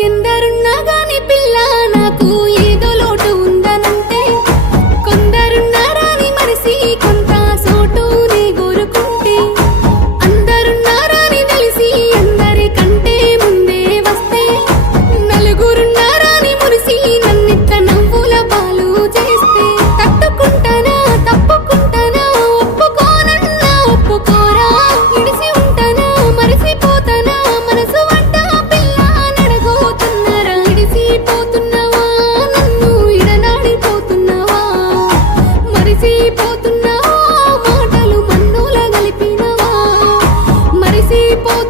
எந்த people